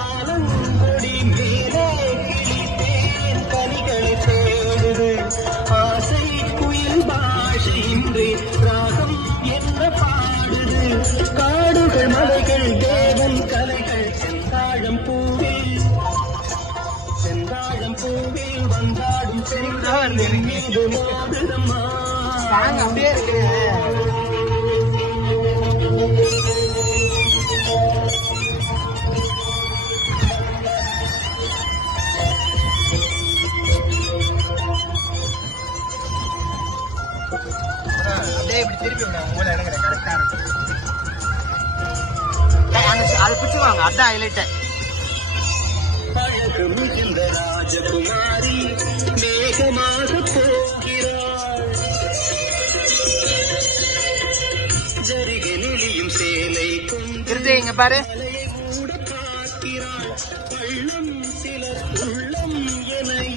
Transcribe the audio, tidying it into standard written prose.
ஆலங்கொடி மேலே கிளித்தேன் கனிகளை தேடுது ஆசை குயில் பாஷையின்றி ராகம் என்ன பாடுது காடுகள் மலைகள் தேவன் கலைகள் செந்தாழம் பூவில் வந்தாடும் செந்தாழம் மீது மாதுரம்மா அப்படியே இருக்கு அப்படியே இப்படி திருப்பி விடுவாங்க உங்களை இறங்குற கரெக்டா இருக்கும் அதை பிடிச்சுவாங்க அதான் ஹைலைட்ட பழகு மிகுந்த ராஜகுமாரி வேகமாக போகிறாள் ஜரிகை நெளியும் சேலை கொண்டு இங்க பாரு கூட பார்க்கிறாள் பள்ளம் சிலர் உள்ளம்